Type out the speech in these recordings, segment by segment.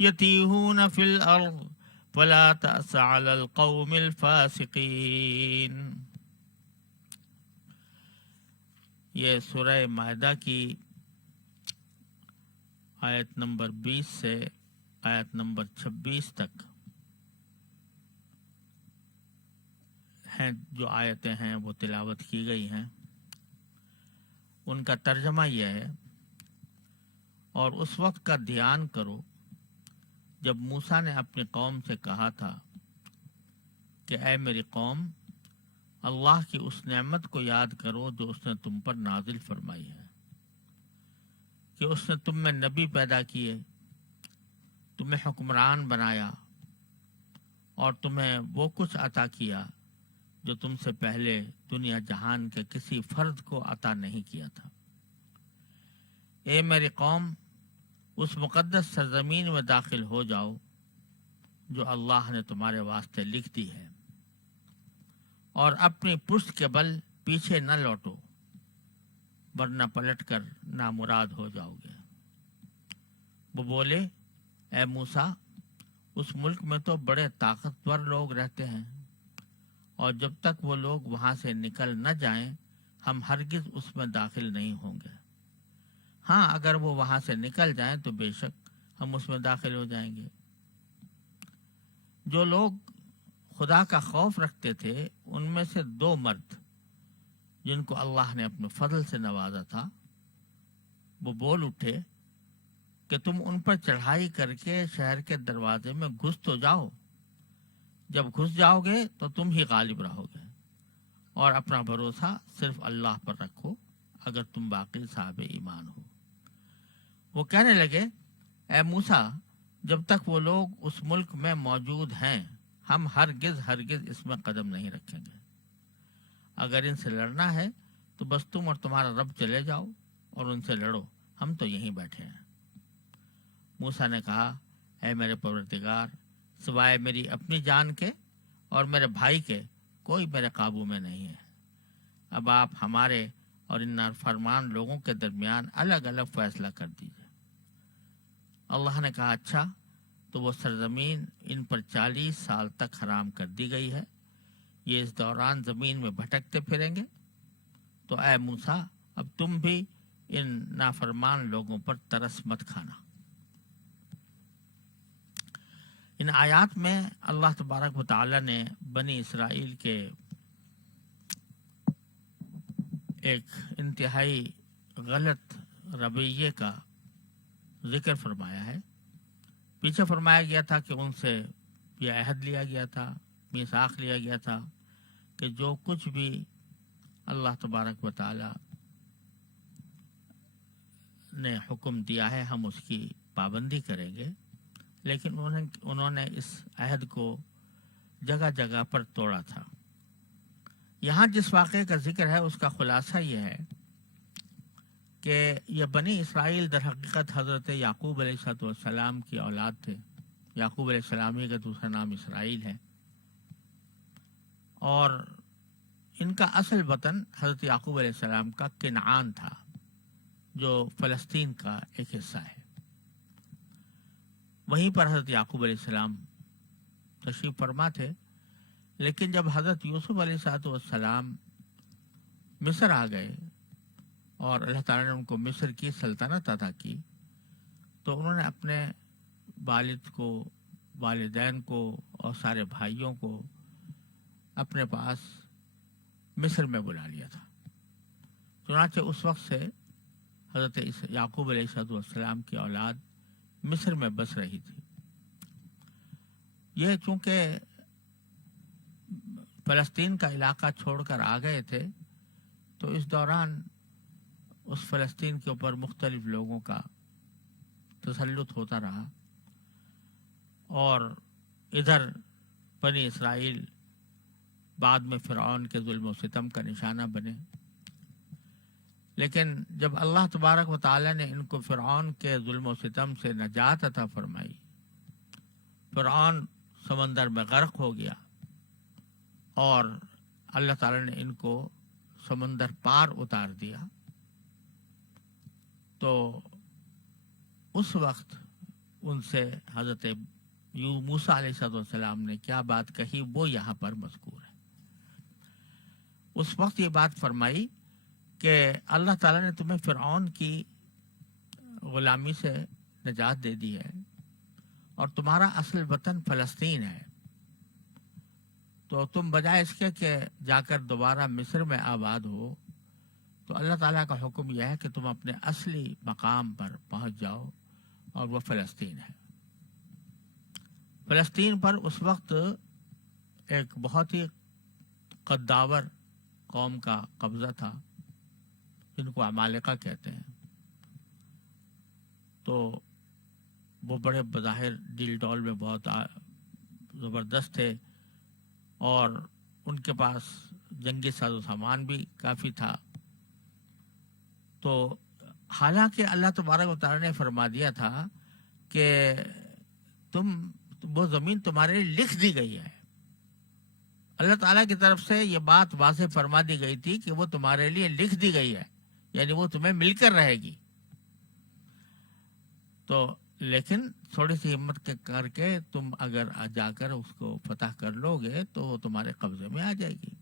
یتیہون فی الارض فلا تأس علی القوم الفاسقین۔ یہ سورہ مائدہ کی آیت نمبر 20 سے آیت نمبر 26 تک ہیں جو آیتیں ہیں وہ تلاوت کی گئی ہیں، ان کا ترجمہ یہ ہے: اور اس وقت کا دھیان کرو جب موسیٰ نے اپنی قوم سے کہا تھا کہ اے میری قوم، اللہ کی اس نعمت کو یاد کرو جو اس نے تم پر نازل فرمائی ہے، کہ اس نے تم میں نبی پیدا کیے، تمہیں حکمران بنایا اور تمہیں وہ کچھ عطا کیا جو تم سے پہلے دنیا جہان کے کسی فرد کو عطا نہیں کیا تھا۔ اے میری قوم، اس مقدس سرزمین میں داخل ہو جاؤ جو اللہ نے تمہارے واسطے لکھ دی ہے، اور اپنی پشت کے بل پیچھے نہ لوٹو، ورنہ پلٹ کر نامراد ہو جاؤ گے۔ وہ بولے: اے موسیٰ، اس ملک میں تو بڑے طاقتور لوگ رہتے ہیں، اور جب تک وہ لوگ وہاں سے نکل نہ جائیں ہم ہرگز اس میں داخل نہیں ہوں گے۔ ہاں، اگر وہ وہاں سے نکل جائیں تو بے شک ہم اس میں داخل ہو جائیں گے۔ جو لوگ خدا کا خوف رکھتے تھے ان میں سے 2 مرد جن کو اللہ نے اپنے فضل سے نوازا تھا، وہ بول اٹھے کہ تم ان پر چڑھائی کر کے شہر کے دروازے میں گھس تو جاؤ، جب گھس جاؤ گے تو تم ہی غالب رہو گے، اور اپنا بھروسہ صرف اللہ پر رکھو اگر تم باقی صاحب ایمان ہو۔ وہ کہنے لگے: اے موسیٰ، جب تک وہ لوگ اس ملک میں موجود ہیں ہم ہرگز اس میں قدم نہیں رکھیں گے۔ اگر ان سے لڑنا ہے تو بس تم اور تمہارا رب چلے جاؤ اور ان سے لڑو، ہم تو یہیں بیٹھے ہیں۔ موسیٰ نے کہا: اے میرے پروردگار، سوائے میری اپنی جان کے اور میرے بھائی کے کوئی میرے قابو میں نہیں ہے۔ اب آپ ہمارے اور ان نافرمان لوگوں کے درمیان الگ الگ فیصلہ کر دیجیے۔ اللہ نے کہا: اچھا، تو وہ سرزمین ان پر 40 سال تک حرام کر دی گئی ہے، یہ اس دوران زمین میں بھٹکتے پھریں گے۔ تو اے موسیٰ، اب تم بھی ان نافرمان لوگوں پر ترس مت کھانا۔ ان آیات میں اللہ تبارک و تعالی نے بنی اسرائیل کے ایک انتہائی غلط رویے کا ذکر فرمایا ہے۔ پیچھے فرمایا گیا تھا کہ ان سے یہ عہد لیا گیا تھا، میثاق لیا گیا تھا کہ جو کچھ بھی اللہ تبارک و تعالی نے حکم دیا ہے ہم اس کی پابندی کریں گے، لیکن انہوں نے اس عہد کو جگہ جگہ پر توڑا تھا۔ یہاں جس واقعے کا ذکر ہے اس کا خلاصہ یہ ہے کہ یہ بنی اسرائیل در حقیقت حضرت یعقوب علیہ السلام کی اولاد تھے۔ یعقوب علیہ السلام کا دوسرا نام اسرائیل ہے، اور ان کا اصل وطن حضرت یعقوب علیہ السلام کا کنعان تھا، جو فلسطین کا ایک حصہ ہے۔ وہیں پر حضرت یعقوب علیہ السلام تشریف فرما تھے، لیکن جب حضرت یوسف علیہ السلام مصر آ گئے اور اللہ تعالیٰ نے ان کو مصر کی سلطنت عطا کی، تو انہوں نے اپنے والد کو، والدین کو اور سارے بھائیوں کو اپنے پاس مصر میں بلا لیا تھا۔ چنانچہ اس وقت سے حضرت یعقوب علیہ السلام کی اولاد مصر میں بس رہی تھی۔ یہ چونکہ فلسطین کا علاقہ چھوڑ کر آ گئے تھے، تو اس دوران اس فلسطین کے اوپر مختلف لوگوں کا تسلط ہوتا رہا، اور ادھر بنی اسرائیل بعد میں فرعون کے ظلم و ستم کا نشانہ بنے۔ لیکن جب اللہ تبارک و تعالی نے ان کو فرعون کے ظلم و ستم سے نجات عطا فرمائی، فرعون سمندر میں غرق ہو گیا اور اللہ تعالی نے ان کو سمندر پار اتار دیا، تو اس وقت ان سے حضرت موسیٰ علیہ السلام نے کیا بات کہی وہ یہاں پر مذکور ہے۔ اس وقت یہ بات فرمائی کہ اللہ تعالیٰ نے تمہیں فرعون کی غلامی سے نجات دے دی ہے اور تمہارا اصل وطن فلسطین ہے، تو تم بجائے اس کے کہ جا کر دوبارہ مصر میں آباد ہو، تو اللہ تعالیٰ کا حکم یہ ہے کہ تم اپنے اصلی مقام پر پہنچ جاؤ، اور وہ فلسطین ہے۔ فلسطین پر اس وقت ایک بہت ہی قداور قوم کا قبضہ تھا، جن کو عمالقہ کہتے ہیں۔ تو وہ بڑے بظاہر ڈیل ڈول میں بہت زبردست تھے، اور ان کے پاس جنگی ساز و سامان بھی کافی تھا۔ تو حالانکہ اللہ تبارک و تعالیٰ نے فرما دیا تھا کہ وہ زمین تمہارے لیے لکھ دی گئی ہے، اللہ تعالیٰ کی طرف سے یہ بات واضح فرما دی گئی تھی کہ وہ تمہارے لیے لکھ دی گئی ہے، یعنی وہ تمہیں مل کر رہے گی۔ تو لیکن تھوڑی سی ہمت کر کے تم اگر جا کر اس کو فتح کر لو گے تو وہ تمہارے قبضے میں آ جائے گی۔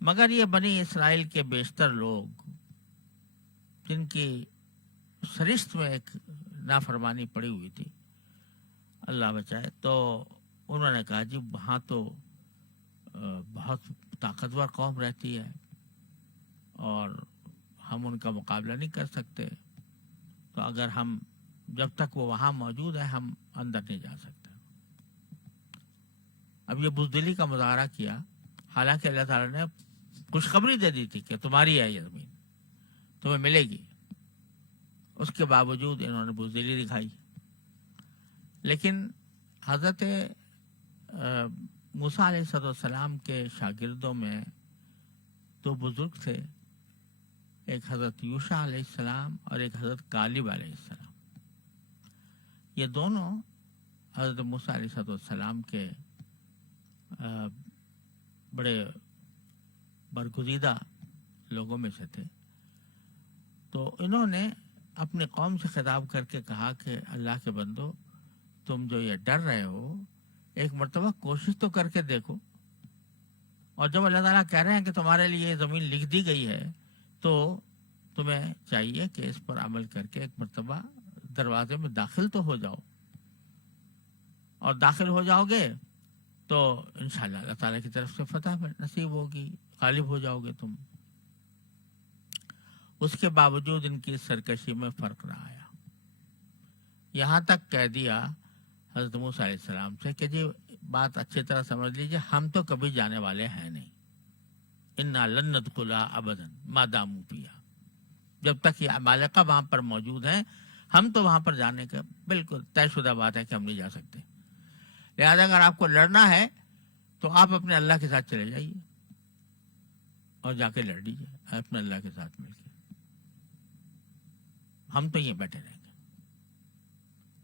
مگر یہ بنی اسرائیل کے بیشتر لوگ، جن کی سرشت میں ایک نافرمانی پڑی ہوئی تھی، اللہ بچائے، تو انہوں نے کہا جی وہاں تو بہت طاقتور قوم رہتی ہے اور ہم ان کا مقابلہ نہیں کر سکتے، تو اگر ہم جب تک وہ وہاں موجود ہے ہم اندر نہیں جا سکتے۔ اب یہ بزدلی کا مظاہرہ کیا، حالانکہ اللہ تعالیٰ نے خوشخبری دے دی تھی کہ تمہاری ہے یہ زمین، تمہیں ملے گی، اس کے باوجود انہوں نے بزدلی دکھائی۔ لیکن حضرت موسیٰ علیہ السلام کے شاگردوں میں دو بزرگ تھے، ایک حضرت یوشع علیہ السلام اور ایک حضرت کالب علیہ السلام۔ یہ دونوں حضرت موسیٰ علیہ السلام کے بڑے برگزیدہ لوگوں میں سے تھے۔ تو انہوں نے اپنی قوم سے خطاب کر کے کہا کہ اللہ کے بندو، تم جو یہ ڈر رہے ہو، ایک مرتبہ کوشش تو کر کے دیکھو، اور جب اللہ تعالیٰ کہہ رہے ہیں کہ تمہارے لیے یہ زمین لکھ دی گئی ہے تو تمہیں چاہیے کہ اس پر عمل کر کے ایک مرتبہ دروازے میں داخل تو ہو جاؤ، اور داخل ہو جاؤ گے تو انشاءاللہ اللہ تعالیٰ کی طرف سے فتح نصیب ہوگی، غالب ہو جاؤ گے تم۔ اس کے باوجود ان کی سرکشی میں فرق نہ آیا، یہاں تک کہہ دیا حضرت موسیٰ علیہ السلام سے کہ جی بات اچھی طرح سمجھ لیجیے، ہم تو کبھی جانے والے ہیں نہیں، انا لن ندخلها ابدا ما داموا فیہا، جب تک یہ عمالقہ وہاں پر موجود ہیں ہم تو وہاں پر جانے کا بالکل طے شدہ بات ہے کہ ہم نہیں جا سکتے۔ لہذا اگر آپ کو لڑنا ہے تو آپ اپنے اللہ کے ساتھ چلے جائیے اور جا کے لڑ لیجیے اپنے اللہ کے ساتھ مل کے، ہم تو یہ بیٹھے رہیں گے۔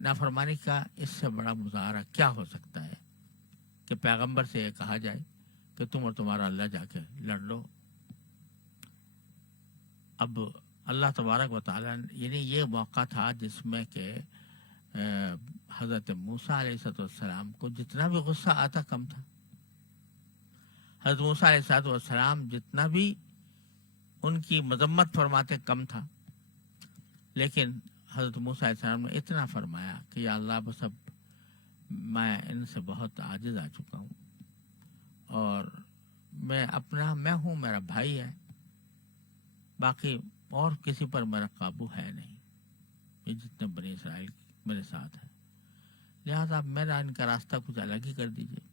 نافرمانی کا اس سے بڑا مظاہرہ کیا ہو سکتا ہے کہ پیغمبر سے یہ کہا جائے کہ تم اور تمہارا اللہ جا کے لڑ لو۔ اب اللہ تبارک و تعالیٰ، یعنی یہ موقع تھا جس میں کہ حضرت موسیٰ علیہ السلام کو جتنا بھی غصہ آتا کم تھا، حضرت موسیٰ علیہ السلام جتنا بھی ان کی مذمت فرماتے کم تھا، لیکن حضرت موسیٰ علیہ السلام نے اتنا فرمایا کہ یا اللہ بس اب میں ان سے بہت عاجز آ چکا ہوں، اور میں ہوں، میرا بھائی ہے، باقی اور کسی پر میرا قابو ہے نہیں، یہ جتنے بنی اسرائیل میرے ساتھ ہے، لہذا میرا ان کا راستہ کچھ الگ ہی کر دیجیے۔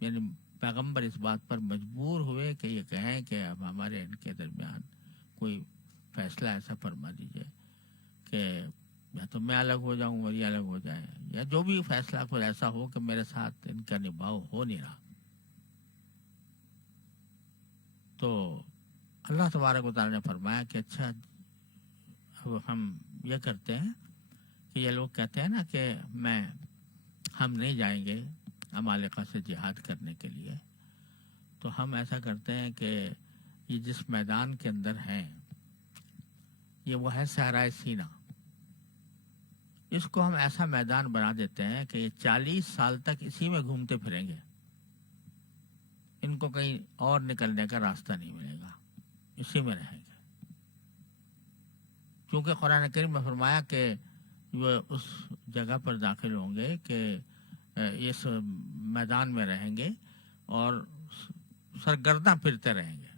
یعنی پیغمبر اس بات پر مجبور ہوئے کہ یہ کہیں کہ اب ہمارے ان کے درمیان کوئی فیصلہ ایسا فرما دیجیے کہ یا تو میں الگ ہو جاؤں اور یہ الگ ہو جائے، یا جو بھی فیصلہ کوئی ایسا ہو کہ میرے ساتھ ان کا نبھاؤ ہو نہیں رہا۔ تو اللہ تبارک و تعالیٰ نے فرمایا کہ اچھا اب ہم یہ کرتے ہیں کہ یہ لوگ کہتے ہیں نا کہ ہم نہیں جائیں گے عمالقہ سے جہاد کرنے کے لیے، تو ہم ایسا کرتے ہیں کہ یہ جس میدان کے اندر ہیں یہ وہ ہے صحرائے سینا، اس کو ہم ایسا میدان بنا دیتے ہیں کہ یہ 40 سال تک اسی میں گھومتے پھریں گے، ان کو کہیں اور نکلنے کا راستہ نہیں ملے گا، اسی میں رہیں گے. کیونکہ قرآن کریم میں فرمایا کہ وہ اس جگہ پر داخل ہوں گے کہ اس میدان میں رہیں گے اور سرگرداں پھرتے رہیں گے.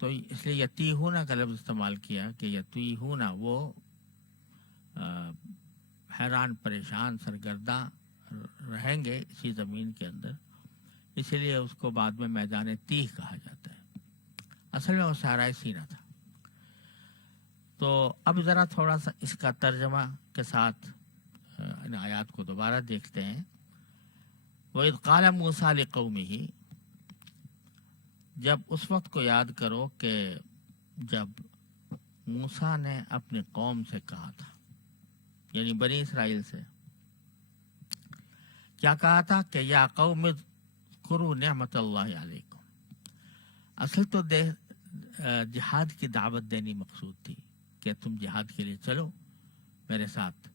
تو اس لیے یتیہون کا لفظ استعمال کیا کہ یتیہون، وہ حیران پریشان سرگرداں رہیں گے اسی زمین کے اندر. اسی لیے اس کو بعد میں میدان تیہ کہا جاتا ہے. اصل میں وہ صحرائے سینا تھا. تو اب ذرا تھوڑا سا اس کا ترجمہ کے ساتھ ان آیات کو دوبارہ دیکھتے ہیں. وَإِذْ قَالَ مُوسَىٰ لِقَوْمِهِ، جب اس وقت کو یاد کرو کہ جب موسیٰ نے اپنی قوم سے کہا تھا، یعنی بنی اسرائیل سے کیا کہا تھا کہ یا قوم اذکروا نعمت اللہ علیکم. اصل تو جہاد کی دعوت دینی مقصود تھی کہ تم جہاد کے لیے چلو میرے ساتھ،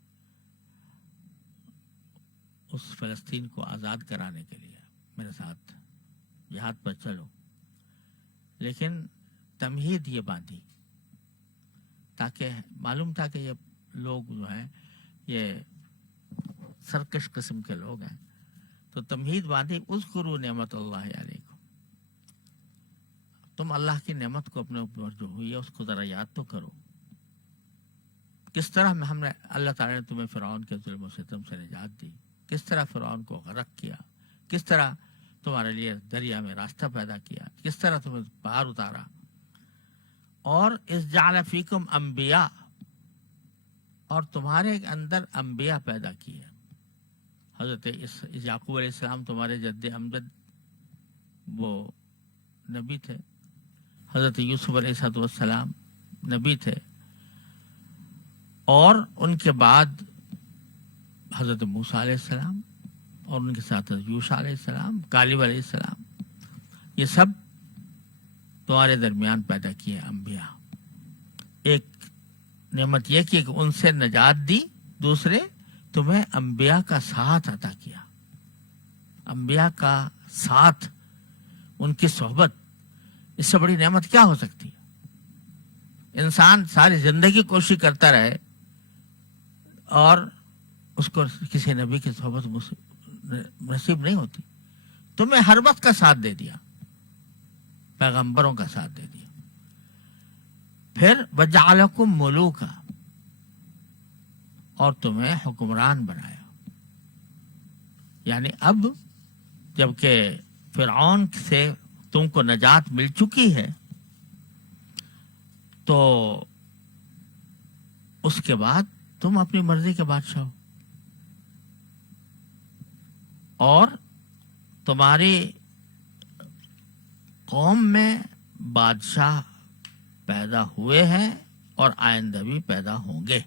اس فلسطین کو آزاد کرانے کے لیے میرے ساتھ جہاد پر چلو. لیکن تمہید یہ باندھی تاکہ معلوم تھا کہ یہ لوگ جو ہیں یہ سرکش قسم کے لوگ ہیں. تو تمہید باندھی، اذکروا نعمت اللہ علیکم، تم اللہ کی نعمت کو اپنے اوپر جو ہوئی ہے اس کو ذرا یاد تو کرو. کس طرح ہم نے اللہ تعالیٰ نے تمہیں فرعون کے ظلم و ستم سے نجات دی، کس طرح فرعون کو غرق کیا، کس طرح تمہارے لیے دریا میں راستہ پیدا کیا، کس طرح تمہیں باہر اتارا. اور اذ جعل فیکم انبیاء، اور تمہارے اندر انبیاء پیدا کیے. حضرت یعقوب علیہ السلام تمہارے جد امجد وہ نبی تھے، حضرت یوسف علیہ السلام نبی تھے، اور ان کے بعد حضرت موسیٰ علیہ السلام اور ان کے ساتھ حضرت یوشع علیہ السلام، کالب علیہ السلام، یہ سب تمہارے درمیان پیدا کیے انبیاء. ایک نعمت یہ کی کہ ان سے نجات دی، دوسرے تمہیں انبیاء کا ساتھ عطا کیا. انبیاء کا ساتھ، ان کی صحبت، اس سے بڑی نعمت کیا ہو سکتی ہے؟ انسان ساری زندگی کوشش کرتا رہے اور اس کو کسی نبی کی صحبت نصیب نہیں ہوتی. تمہیں ہر وقت کا ساتھ دے دیا، پیغمبروں کا ساتھ دے دیا. پھر وَجَعَلَكُم مُلُوكًا، اور تمہیں حکمران بنایا. یعنی اب جبکہ فرعون سے تم کو نجات مل چکی ہے تو اس کے بعد تم اپنی مرضی کے بادشاہ ہو، اور تمہاری قوم میں بادشاہ پیدا ہوئے ہیں اور آئندہ بھی پیدا ہوں گے.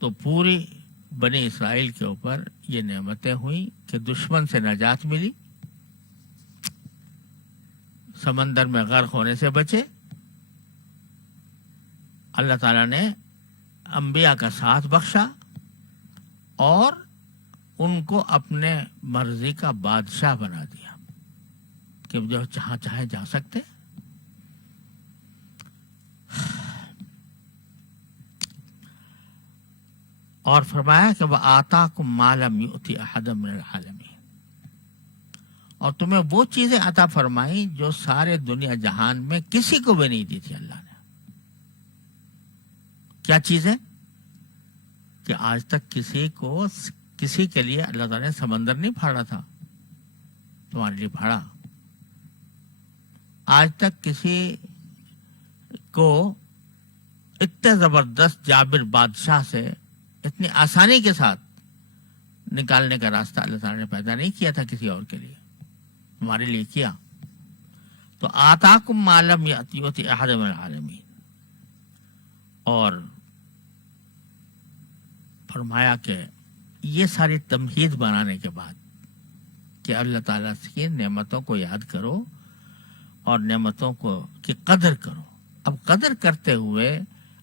تو پوری بنی اسرائیل کے اوپر یہ نعمتیں ہوئیں کہ دشمن سے نجات ملی، سمندر میں غرق ہونے سے بچے، اللہ تعالیٰ نے انبیاء کا ساتھ بخشا اور ان کو اپنے مرضی کا بادشاہ بنا دیا کہ جو جہاں چاہے جا سکتے. اور فرمایا کہ وَآتَاكُم مَّا لَمْ يُؤْتِ أَحَدًا مِّنَ الْعَالَمِينَ، اور تمہیں وہ چیزیں عطا فرمائیں جو سارے دنیا جہان میں کسی کو بھی نہیں دی تھی اللہ نے. کیا چیزیں؟ کہ آج تک کسی کے لیے اللہ تعالیٰ نے سمندر نہیں پھاڑا تھا، تمہارے لیے پھاڑا. آج تک کسی کو اتنے زبردست جابر بادشاہ سے اتنی آسانی کے ساتھ نکالنے کا راستہ اللہ تعالیٰ نے پیدا نہیں کیا تھا کسی اور کے لیے، تمہارے لیے کیا. تو آتاکم ما لم یؤت احد من العالمین. اور فرمایا کہ یہ ساری تمہید بنانے کے بعد کہ اللہ تعالیٰ کی نعمتوں کو یاد کرو اور نعمتوں کی قدر کرو اب قدر کرتے ہوئے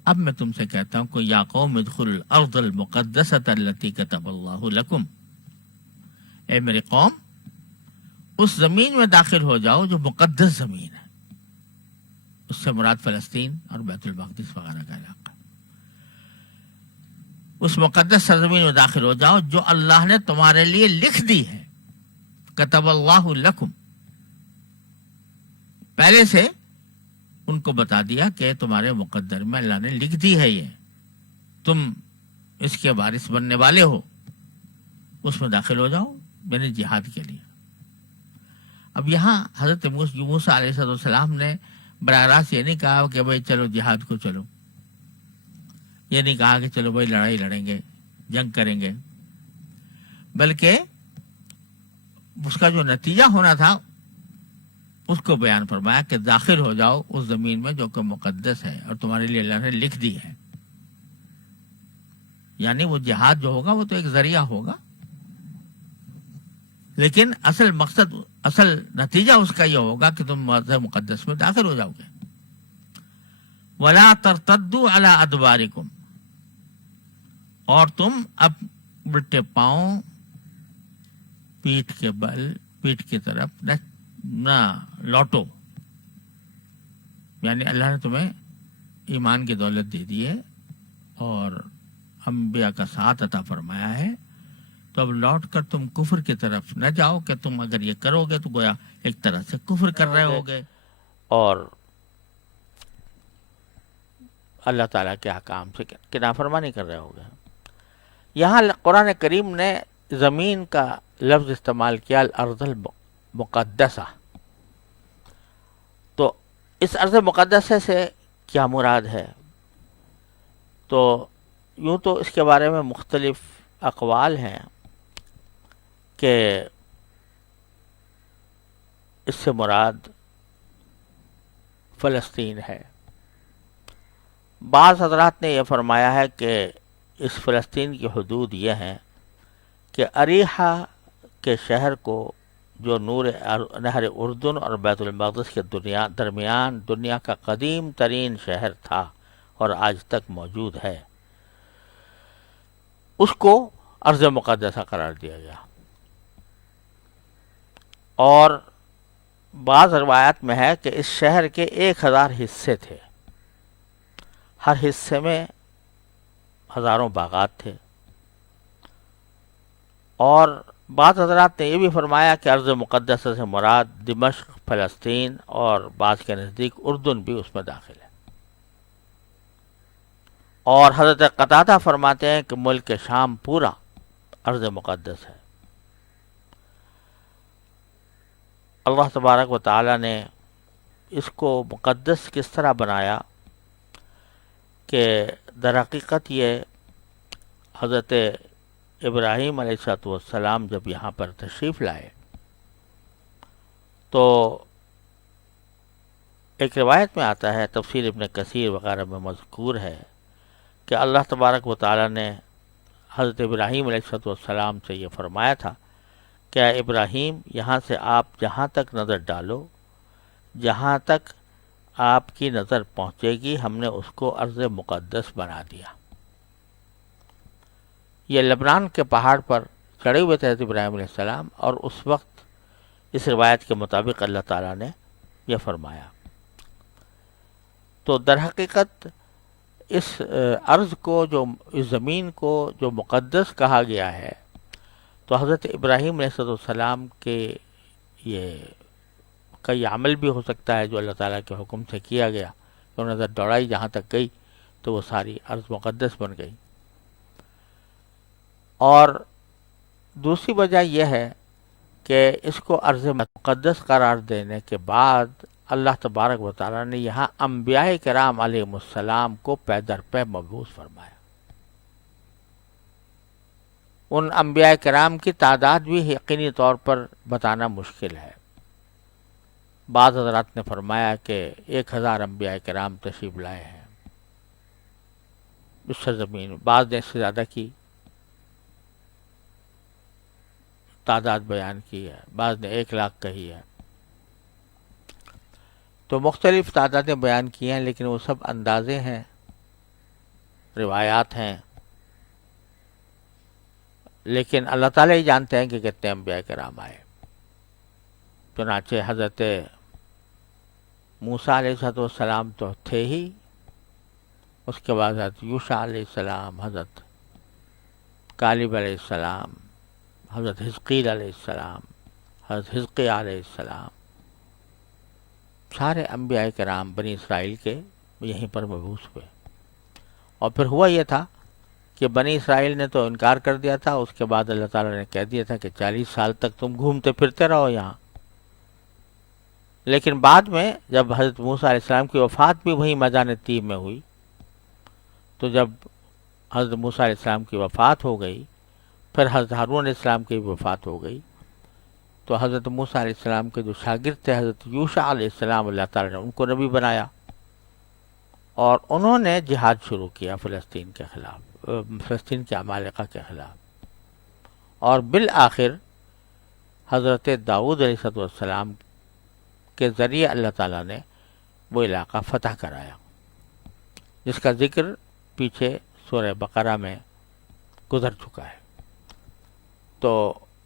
اب میں تم سے کہتا ہوں کہ یا قوم ادخلوا الارض المقدسۃ التی کتب اللہ لکم، اے میری قوم اس زمین میں داخل ہو جاؤ جو مقدس زمین ہے، اس سے مراد فلسطین اور بیت المقدس وغیرہ کا علاقہ، اس مقدس سرزمین میں داخل ہو جاؤ جو اللہ نے تمہارے لیے لکھ دی ہے، کتب اللہ لکم، پہلے سے ان کو بتا دیا کہ تمہارے مقدر میں اللہ نے لکھ دی ہے، یہ تم اس کے وارث بننے والے ہو، اس میں داخل ہو جاؤ، یعنی جہاد کے لیے۔ اب یہاں حضرت موسیٰ علیہ السلام نے براہ راست یہ نہیں کہا کہ بھائی چلو جہاد کو چلو، یہ نہیں کہا کہ چلو بھائی لڑائی لڑیں گے، جنگ کریں گے، بلکہ اس کا جو نتیجہ ہونا تھا اس کو بیان فرمایا کہ داخل ہو جاؤ اس زمین میں جو کہ مقدس ہے اور تمہارے لیے اللہ نے لکھ دی ہے۔ یعنی وہ جہاد جو ہوگا وہ تو ایک ذریعہ ہوگا، لیکن اصل مقصد، اصل نتیجہ اس کا یہ ہوگا کہ تم مقدس میں داخل ہو جاؤ گے۔ وَلَا تَرْتَدُّوا عَلَىٰ أَدْبَارِكُمْ، اور تم اب الٹے پاؤں پیٹھ کے بل، پیٹھ کی طرف نہ لوٹو، یعنی اللہ نے تمہیں ایمان کی دولت دے دی ہے اور انبیاء کا ساتھ عطا فرمایا ہے، تو اب لوٹ کر تم کفر کی طرف نہ جاؤ کہ تم اگر یہ کرو گے تو گویا ایک طرح سے کفر کر رہے ہوگے اور اللہ تعالیٰ کے احکام سے نافرمانی کر رہے ہوگے۔ یہاں قرآن کریم نے زمین کا لفظ استعمال کیا، الارض المقدسہ، تو اس ارض مقدسہ سے کیا مراد ہے؟ تو یوں تو اس کے بارے میں مختلف اقوال ہیں کہ اس سے مراد فلسطین ہے۔ بعض حضرات نے یہ فرمایا ہے کہ اس فلسطین کی حدود یہ ہیں کہ اریحہ کے شہر کو جو نہر اردن اور بیت المقدس کے درمیان دنیا کا قدیم ترین شہر تھا اور آج تک موجود ہے، اس کو ارض مقدسہ قرار دیا گیا۔ اور بعض روایات میں ہے کہ اس شہر کے 1000 حصے تھے، ہر حصے میں ہزاروں باغات تھے، اور بعض حضرات نے یہ بھی فرمایا کہ ارض مقدسہ سے مراد دمشق، فلسطین اور بعض کے نزدیک اردن بھی اس میں داخل ہے۔ اور حضرت قتادہ فرماتے ہیں کہ ملک شام پورا ارض مقدس ہے۔ اللہ تبارک و تعالی نے اس کو مقدس کس طرح بنایا کہ در حقیقت یہ حضرت ابراہیم علیہ السلام جب یہاں پر تشریف لائے تو ایک روایت میں آتا ہے، تفسیر ابن کثیر وغیرہ میں مذکور ہے کہ اللہ تبارک و تعالی نے حضرت ابراہیم علیہ السلام سے یہ فرمایا تھا کہ اے ابراہیم، یہاں سے آپ جہاں تک نظر ڈالو، جہاں تک آپ کی نظر پہنچے گی، ہم نے اس کو ارض مقدس بنا دیا۔ یہ لبنان کے پہاڑ پر چڑھے ہوئے تھے حضرت ابراہیم علیہ السلام، اور اس وقت اس روایت کے مطابق اللہ تعالیٰ نے یہ فرمایا۔ تو در حقیقت اس ارض کو، جو اس زمین کو جو مقدس کہا گیا ہے، تو حضرت ابراہیم علیہ السلام کے یہ کئی عمل بھی ہو سکتا ہے جو اللہ تعالیٰ کے حکم سے کیا گیا، تو نظر دوڑائی جہاں تک گئی تو وہ ساری ارض مقدس بن گئی۔ اور دوسری وجہ یہ ہے کہ اس کو ارض مقدس قرار دینے کے بعد اللہ تبارک و تعالیٰ نے یہاں انبیاء کرام علیہم السلام کو پے در پے مبعوث فرمایا۔ ان انبیاء کرام کی تعداد بھی یقینی طور پر بتانا مشکل ہے۔ بعض حضرات نے فرمایا کہ 1000 انبیاء کرام تشریف لائے ہیں اس سرزمین، بعض نے اس سے زیادہ کی تعداد بیان کی ہے، بعض نے 1 لاکھ کہی ہے۔ تو مختلف تعدادیں بیان کی ہیں، لیکن وہ سب اندازے ہیں، روایات ہیں، لیکن اللہ تعالیٰ ہی جانتے ہیں کہ کتنے انبیاء کرام آئے۔ چنانچہ حضرت موسیٰ علیہ السلام تو تھے ہی، اس کے بعد حضرت یوشع علیہ السلام، حضرت کالب علیہ السلام، حضرت حزقیل علیہ السلام، حضرت حزقیہ علیہ السلام، سارے انبیاء کرام بنی اسرائیل کے یہیں پر مبعوث ہوئے۔ اور پھر ہوا یہ تھا کہ بنی اسرائیل نے تو انکار کر دیا تھا، اس کے بعد اللہ تعالیٰ نے کہہ دیا تھا کہ 40 سال تک تم گھومتے پھرتے رہو یہاں۔ لیکن بعد میں جب حضرت موسیٰ علیہ السلام کی وفات بھی وہیں میدان طیب میں ہوئی، تو جب حضرت موسیٰ علیہ السلام کی وفات ہو گئی، پھر حضرت ہارون علیہ السلام کی بھی وفات ہو گئی، تو حضرت موسیٰ علیہ السلام کے جو شاگرد تھے حضرت یوشع علیہ السلام، اللہ تعالیٰ نے ان کو نبی بنایا، اور انہوں نے جہاد شروع کیا فلسطین کے خلاف، فلسطین کے عمالقہ کے خلاف، اور بالآخر حضرت داؤد علیہ السلام کے ذریعے اللہ تعالیٰ نے وہ علاقہ فتح کرایا، جس کا ذکر پیچھے سورہ بقرہ میں گزر چکا ہے۔ تو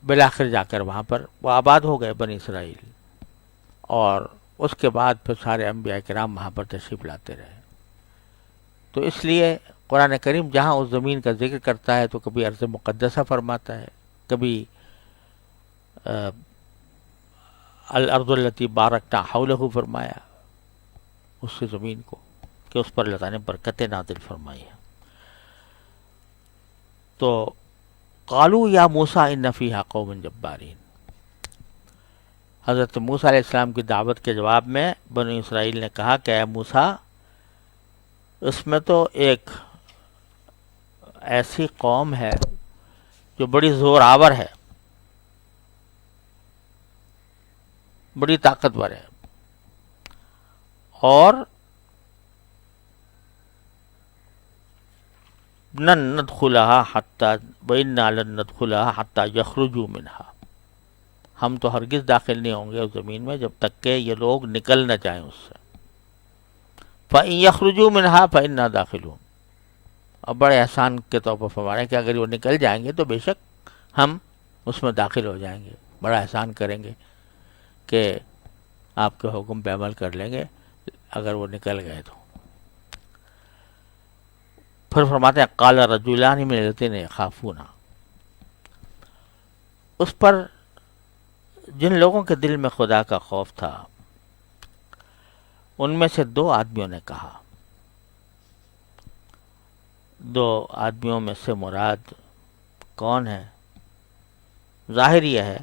بالآخر جا کر وہاں پر وہ آباد ہو گئے بنی اسرائیل، اور اس کے بعد پھر سارے انبیاء کرام وہاں پر تشریف لاتے رہے۔ تو اس لیے قرآن کریم جہاں اس زمین کا ذکر کرتا ہے تو کبھی ارض مقدسہ فرماتا ہے، کبھی الارض التی بارکنا حولہ فرمایا، اس سے زمین کو کہ اس پر اللہ تعالیٰ نے برکتیں نازل فرمائی ہیں۔ تو قالوا یا موسیٰ ان فیہا قوم جبارین، حضرت موسیٰ علیہ السلام کی دعوت کے جواب میں بنی اسرائیل نے کہا کہ اے موسیٰ، اس میں تو ایک ایسی قوم ہے جو بڑی زور آور ہے، بڑی طاقتور ہے، اور لن ندخلها حتی وإنا لن ندخلها حتی یخرجوا منها، ہم تو ہرگز داخل نہیں ہوں گے اس زمین میں جب تک کہ یہ لوگ نکل نہ جائیں اس سے۔ فإن یخرجوا منها فإنا داخلون، اور بڑے احسان کے طور پر فرما رہے ہیں کہ اگر وہ نکل جائیں گے تو بے شک ہم اس میں داخل ہو جائیں گے، بڑا احسان کریں گے کہ آپ کے حکم پہ عمل کر لیں گے اگر وہ نکل گئے تو۔ پھر فرماتے ہیں قال رجلان من الذین یخافون، اس پر جن لوگوں کے دل میں خدا کا خوف تھا ان میں سے 2 آدمیوں نے کہا، 2 آدمیوں میں سے مراد کون ہے؟ ظاہر یہ ہے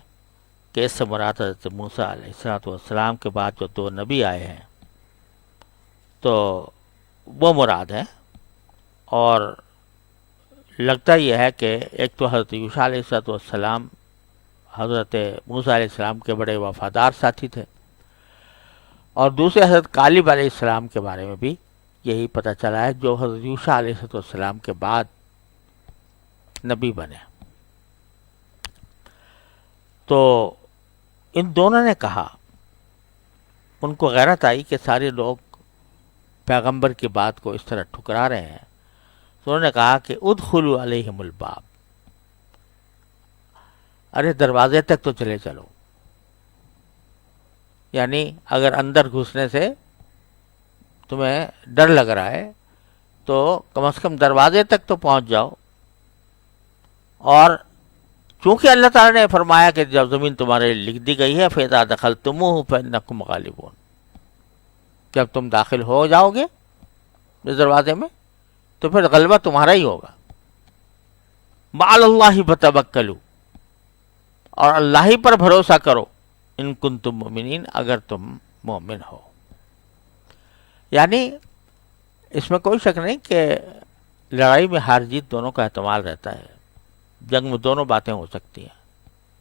کہ اس سے مراد حضرت موسیٰ علیہ السلام کے بعد جو 2 نبی آئے ہیں تو وہ مراد ہے، اور لگتا یہ ہے کہ ایک تو حضرت یوشع علیہ السلام حضرت موسیٰ علیہ السلام کے بڑے وفادار ساتھی تھے، اور دوسرے حضرت کالب علیہ السلام کے بارے میں بھی یہی پتہ چلا ہے جو حضرت یوشع علیہ السلام کے بعد نبی بنے۔ تو ان دونوں نے کہا، ان کو غیرت آئی کہ سارے لوگ پیغمبر کی بات کو اس طرح ٹھکرا رہے ہیں، تو انہوں نے کہا کہ ادخلوا علیہم الباب، ارے دروازے تک تو چلے چلو، یعنی اگر اندر گھسنے سے تمہیں ڈر لگ رہا ہے تو کم از کم دروازے تک تو پہنچ جاؤ۔ اور چونکہ اللہ تعالیٰ نے فرمایا کہ جب زمین تمہارے لکھ دی گئی ہے فَإِذَا دَخَلْتُمُوهُ فَإِنَّكُمْ غَالِبُونَ، جب تم داخل ہو جاؤ گے اس دروازے میں تو پھر غلبہ تمہارا ہی ہوگا۔ وَعَلَى اللَّهِ فَتَوَكَّلُوا، اور اللہ ہی پر بھروسہ کرو، ان کنتم مؤمنین، اگر تم مومن ہو۔ یعنی اس میں کوئی شک نہیں کہ لڑائی میں ہار جیت دونوں کا احتمال رہتا ہے، جنگ میں دونوں باتیں ہو سکتی ہیں،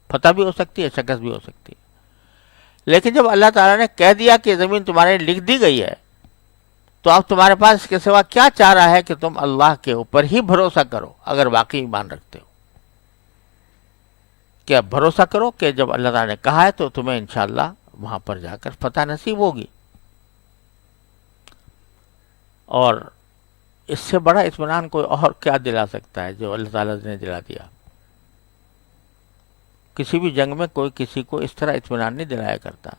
فتح بھی ہو سکتی ہے، شکست بھی ہو سکتی ہے، لیکن جب اللہ تعالیٰ نے کہہ دیا کہ زمین تمہارے لکھ دی گئی ہے تو اب تمہارے پاس اس کے سوا کیا چاہ رہا ہے کہ تم اللہ کے اوپر ہی بھروسہ کرو اگر واقعی ایمان رکھتے ہو، کہ اب بھروسہ کرو کہ جب اللہ تعالیٰ نے کہا ہے تو تمہیں انشاءاللہ وہاں پر جا کر فتح نصیب ہوگی۔ اور اس سے بڑا اطمینان کوئی اور کیا دلا سکتا ہے جو اللہ تعالیٰ نے دلا دیا؟ کسی بھی جنگ میں کوئی کسی کو اس طرح اطمینان نہیں دلایا کرتا،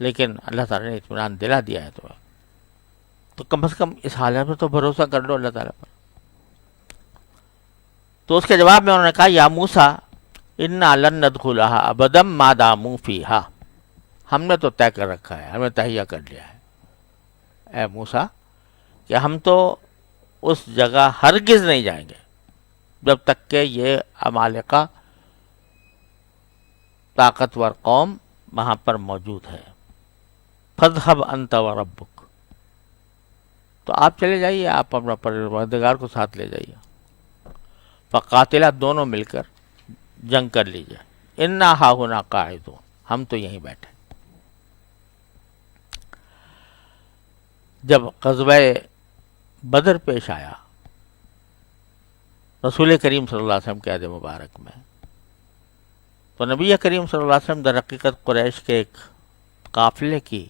لیکن اللہ تعالیٰ نے اطمینان دلا دیا ہے تمہیں، تو کم از کم اس حالت میں تو بھروسہ کر لو اللہ تعالیٰ پر۔ تو اس کے جواب میں انہوں نے کہا یا موسیٰ انا لن ندخلھا ابدا ما داموا فیھا، ہم نے تو طے کر رکھا ہے، ہم نے تہیہ کر لیا ہے اے موسیٰ کہ ہم تو اس جگہ ہرگز نہیں جائیں گے جب تک کہ یہ عمالقہ طاقتور قوم وہاں پر موجود ہے۔ فاذھب انت وربک، تو آپ چلے جائیے، آپ اپنا پروردگار کو ساتھ لے جائیے، فقاتلا، دونوں مل کر جنگ کر لیجیے، انا ہاہنا قاعدون، ہم تو یہیں بیٹھے۔ جب غزوہ بدر پیش آیا رسول کریم صلی اللہ علیہ وسلم کے عہد مبارک میں، تو نبی کریم صلی اللہ علیہ وسلم در حقیقت قریش کے ایک قافلے کی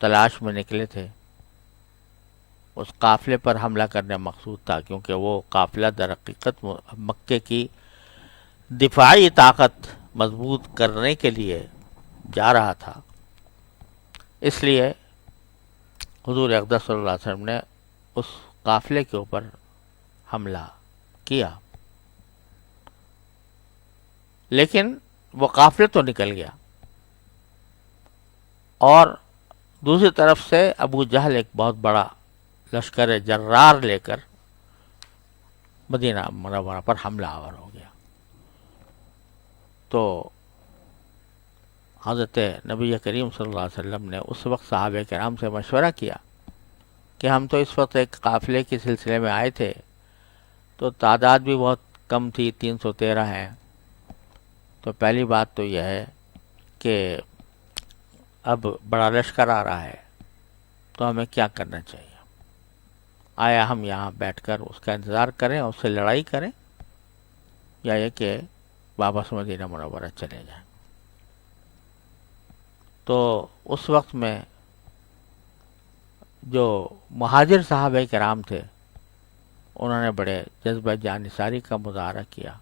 تلاش میں نکلے تھے۔ اس قافلے پر حملہ کرنے مقصود تھا، کیونکہ وہ قافلہ در حقیقت مکے کی دفاعی طاقت مضبوط کرنے کے لیے جا رہا تھا۔ اس لیے حضور اقدس صلی اللہ علیہ وسلم نے اس قافلے کے اوپر حملہ کیا، لیکن وہ قافلے تو نکل گیا، اور دوسری طرف سے ابو جہل ایک بہت بڑا لشکر جرار لے کر مدینہ منورہ پر حملہ آور ہو گیا۔ تو حضرت نبی کریم صلی اللہ علیہ وسلم نے اس وقت صحابہ کرام سے مشورہ کیا کہ ہم تو اس وقت ایک قافلے کے سلسلے میں آئے تھے، تو تعداد بھی بہت کم تھی، 313 ہیں، تو پہلی بات تو یہ ہے کہ اب بڑا لشکر آ رہا ہے، تو ہمیں کیا کرنا چاہیے؟ آیا ہم یہاں بیٹھ کر اس کا انتظار کریں اور اس سے لڑائی کریں، یا یہ کہ واپس مدینہ منورہ چلے جائیں؟ تو اس وقت میں جو مہاجر صحابہ کرام تھے انہوں نے بڑے جذبہ جانثاری کا مظاہرہ کیا،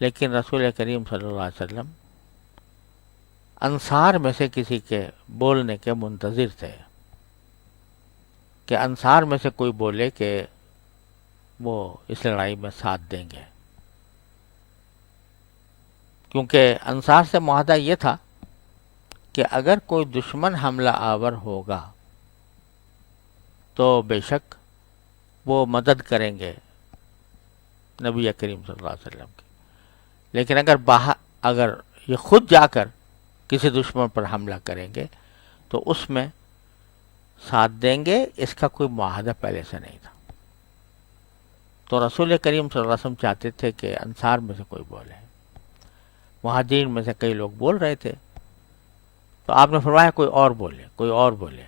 لیکن رسول کریم صلی اللہ علیہ وسلم انصار میں سے کسی کے بولنے کے منتظر تھے، کہ انصار میں سے کوئی بولے کہ وہ اس لڑائی میں ساتھ دیں گے، کیونکہ انصار سے معاہدہ یہ تھا کہ اگر کوئی دشمن حملہ آور ہوگا تو بے شک وہ مدد کریں گے نبی کریم صلی اللہ علیہ وسلم کی، لیکن اگر یہ خود جا کر کسی دشمن پر حملہ کریں گے تو اس میں ساتھ دیں گے، اس کا کوئی معاہدہ پہلے سے نہیں تھا۔ تو رسول کریم صلی اللہ علیہ وسلم چاہتے تھے کہ انصار میں سے کوئی بولے، مہاجرین میں سے کئی لوگ بول رہے تھے، تو آپ نے فرمایا کوئی اور بولے، کوئی اور بولے،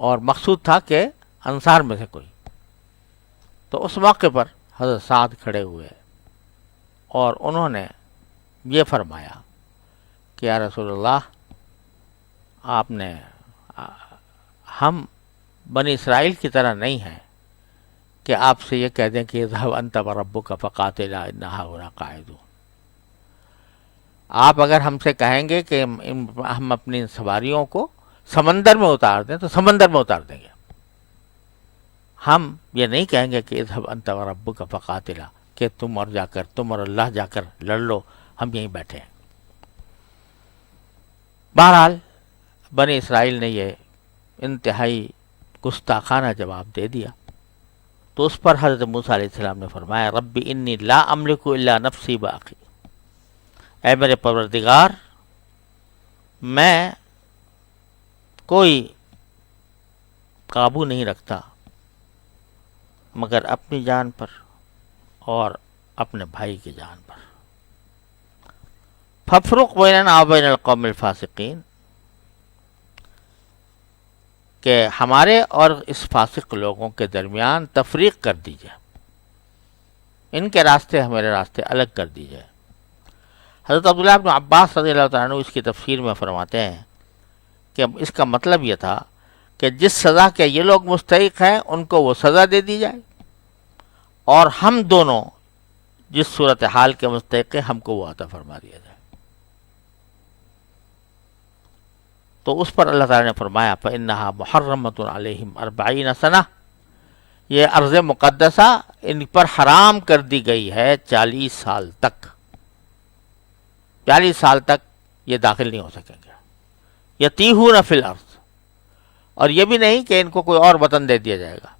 اور مقصود تھا کہ انصار میں سے کوئی۔ تو اس موقع پر حضرت سعد کھڑے ہوئے اور انہوں نے یہ فرمایا کہ یا رسول اللہ، آپ نے ہم بنی اسرائیل کی طرح نہیں ہیں کہ آپ سے یہ کہہ دیں کہ اذهب انت وربک فقاتلا انا هاہنا قاعدون۔ آپ اگر ہم سے کہیں گے کہ ہم اپنی سواریوں کو سمندر میں اتار دیں تو سمندر میں اتار دیں گے، ہم یہ نہیں کہیں گے کہ اذهب انت وربک فقاتلا، کہ تم اور اللہ جا کر لڑ لو، ہم یہیں بیٹھے ہیں۔ بہرحال بنی اسرائیل نے یہ انتہائی گستاخانہ جواب دے دیا، تو اس پر حضرت موسیٰ علیہ السلام نے فرمایا رب انی لا املک الا نفسی باقی، اے میرے پروردگار، میں کوئی قابو نہیں رکھتا مگر اپنی جان پر اور اپنے بھائی کی جان پر۔ فافرق بیننا وبین القوم الفاسقین، کہ ہمارے اور اس فاسق لوگوں کے درمیان تفریق کر دیجیے، ان کے راستے ہمارے راستے الگ کر دیجیے۔ حضرت عبداللہ بن عباس رضی اللہ تعالیٰ عنہ اس کی تفسیر میں فرماتے ہیں کہ اس کا مطلب یہ تھا کہ جس سزا کے یہ لوگ مستحق ہیں ان کو وہ سزا دے دی جائے، اور ہم دونوں جس صورتحال کے مستحق ہیں ہم کو وہ عطا فرما دیا جائے۔ تو اس پر اللہ تعالیٰ نے فرمایا فَإِنَّهَا مُحَرَّمَةٌ عَلَيْهِمْ 40 سنہ، یہ ارض مقدسہ ان پر حرام کر دی گئی ہے 40 سال تک، 40 سال تک یہ داخل نہیں ہو سکیں گے۔ یتیہون فی الارض، اور یہ بھی نہیں کہ ان کو کوئی اور وطن دے دیا جائے گا،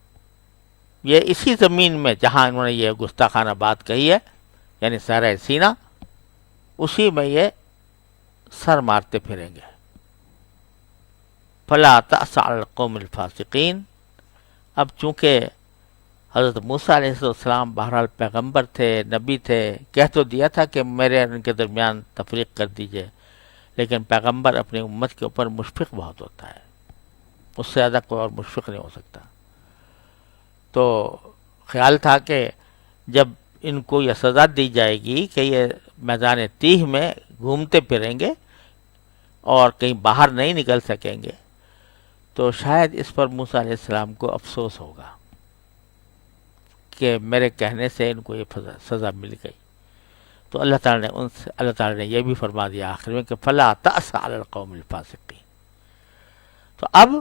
یہ اسی زمین میں جہاں انہوں نے یہ گستاخانہ بات کہی ہے، یعنی صحرائے سینا، اسی میں یہ سر مارتے پھریں گے۔ فلا تأس علی القوم الفاسقین، اب چونکہ حضرت موسیٰ علیہ السلام بہرحال پیغمبر تھے، نبی تھے، کہہ تو دیا تھا کہ میرے اور ان کے درمیان تفریق کر دیجئے، لیکن پیغمبر اپنی امت کے اوپر مشفق بہت ہوتا ہے، اس سے زیادہ کوئی اور مشفق نہیں ہو سکتا۔ تو خیال تھا کہ جب ان کو یہ سزا دی جائے گی کہ یہ میدان تیہ میں گھومتے پھریں گے اور کہیں باہر نہیں نکل سکیں گے، تو شاید اس پر موسیٰ علیہ السلام کو افسوس ہوگا کہ میرے کہنے سے ان کو یہ سزا مل گئی۔ تو اللہ تعالیٰ نے یہ بھی فرما دیا آخر میں کہ فلا تأس علی القوم الفاسقین۔ تو اب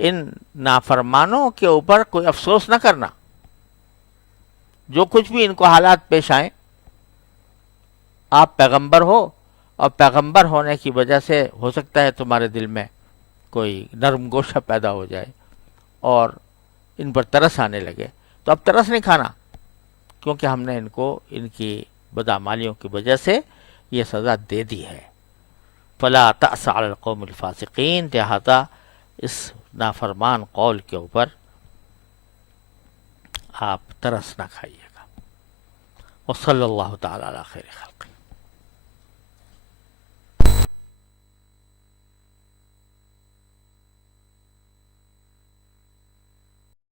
ان نافرمانوں کے اوپر کوئی افسوس نہ کرنا، جو کچھ بھی ان کو حالات پیش آئیں، آپ پیغمبر ہو اور پیغمبر ہونے کی وجہ سے ہو سکتا ہے تمہارے دل میں کوئی نرم گوشہ پیدا ہو جائے اور ان پر ترس آنے لگے، تو اب ترس نہیں کھانا، کیونکہ ہم نے ان کو ان کی بدعمالیوں کی وجہ سے یہ سزا دے دی ہے۔ فلا تأس علی القوم الفاسقین، لہذا اس نافرمان قول کے اوپر آپ ترس نہ کھائیے گا۔ وصلی اللہ تعالی علی خیر خلقہ۔